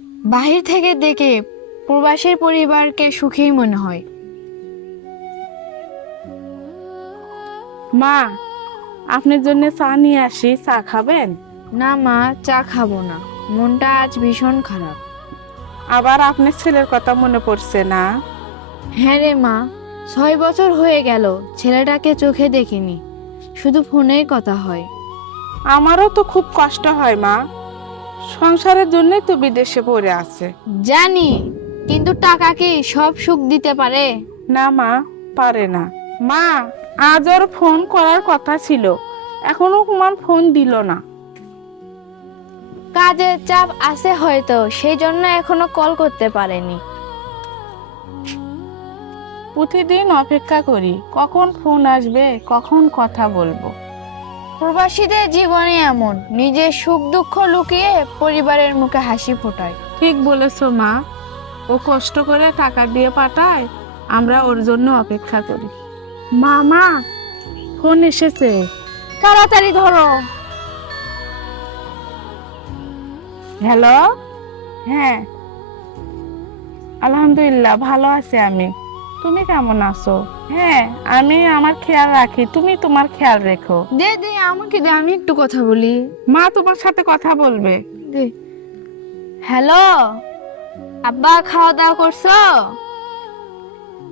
বাহির থেকে দেখে প্রবাসীর পরিবারকে সুখী মনে হয়। মা, আপনার জন্য চা নিয়ে আসি, চা খাবেন? না মা, চা খাবো না, মনটা আজ ভীষণ খারাপ। আবার আপনার ছেলের কথা মনে পড়ছে না? হ্যাঁ রে মা, 6 বছর হয়ে গেল ছেলেটাকে চোখে দেখিনি, শুধু ফোনেই কথা হয়। আমারও তো খুব কষ্ট হয় মা, সংসারের জন্যই তো বিদেশে পড়ে আছে। জানি, কিন্তু টাকা কি সব সুখ দিতে পারে? না মা, পারে না। মা, আজ ওর ফোন করার কথা ছিল, এখনো তোমার ফোন দিল না। কাজের চাপ আছে হয়তো, সেই জন্য এখনো কল করতে পারেনি। প্রতিদিন অপেক্ষা করি কখন ফোন আসবে, কখন কথা বলবো। প্রবাসীদের জীবনে এমন, নিজের সুখ দুঃখ লুকিয়ে পরিবারের মুখে হাসি ফোটায়। ঠিক বলেছো মা, ও কষ্ট করে টাকা দিয়ে পাঠায়, আমরা ওর জন্য অপেক্ষা করি। মা, ফোন এসেছে, তাড়াতাড়ি ধরো। হ্যালো। হ্যাঁ, আলহামদুলিল্লাহ ভালো আছি আমি। তুমি কেমন আছো? হ্যাঁ, আমি আমার খেয়াল রাখি, তুমি তোমার খেয়াল রেখো। দে দে আমাকে দে, আমি একটু কথা বলি। মা তোমার সাথে কথা বলবে। দে। হ্যালো আব্বা, খাওয়া দাওয়া করছো?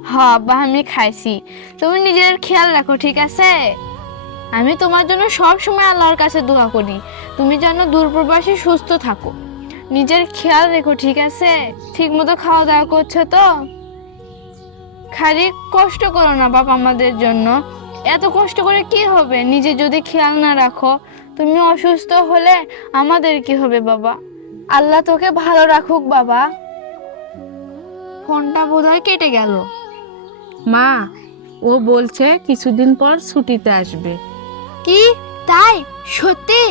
হ্যাঁ আব্বা, আমি খাইছি। তুমি নিজের খেয়াল রাখো, ঠিক আছে? আমি তোমার জন্য সব সময় আল্লাহর কাছে দোয়া করি, তুমি যেন দূরপ্রবাসী সুস্থ থাকো। নিজের খেয়াল রেখো, ঠিক আছে? ঠিক মতো খাওয়া দাওয়া করছো তো? খালি কষ্ট করো না বাবা আমাদের জন্য। এত কষ্ট করে কি হবে নিজে যদি খেয়াল না রাখো? তুমি অসুস্থ হলে আমাদের কি হবে বাবা? আল্লাহ তোকে ভালো রাখুক বাবা। ফোনটা বোধহয় কেটে গেল। মা, ও বলছে কিছুদিন পর ছুটিতে আসবে। কি তাই? সত্যি?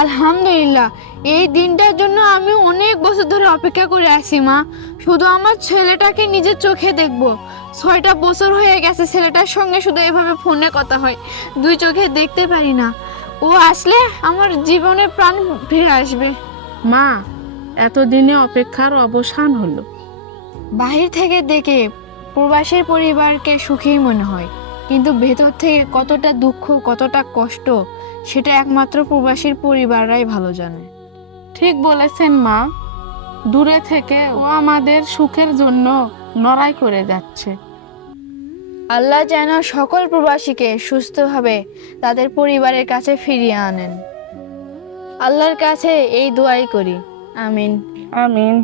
আলহামদুলিল্লাহ, এই দিনটার জন্য আমি অনেক বছর ধরে অপেক্ষা করে আছি মা। শুধু আমার ছেলেটাকে নিজের চোখে দেখবো। 6টা বছর হয়ে গেছে ছেলেটার সঙ্গে শুধু এভাবে ফোনে কথা হয়, দুই চোখে দেখতে পারি না। ও আসলে আমার জীবনে প্রাণ ফিরে আসবে। মা, এতদিনে অপেক্ষার অবসান হলো। বাহির থেকে দেখে প্রবাসীর পরিবারকে সুখী মনে হয়, কিন্তু ভেতর থেকে কতটা দুঃখ, কতটা কষ্ট, সেটা একমাত্র প্রবাসীর পরিবাররাই ভালো জানে। ঠিক বলেছেন মা, দূরে থেকে ও আমাদের সুখের জন্য লড়াই করে যাচ্ছে। আল্লাহ যেন সকল প্রবাসীকে সুস্থভাবে তাদের পরিবারের কাছে ফিরিয়ে আনেন। আল্লাহর কাছে এই দোয়াই করি, আমিন। আমিন।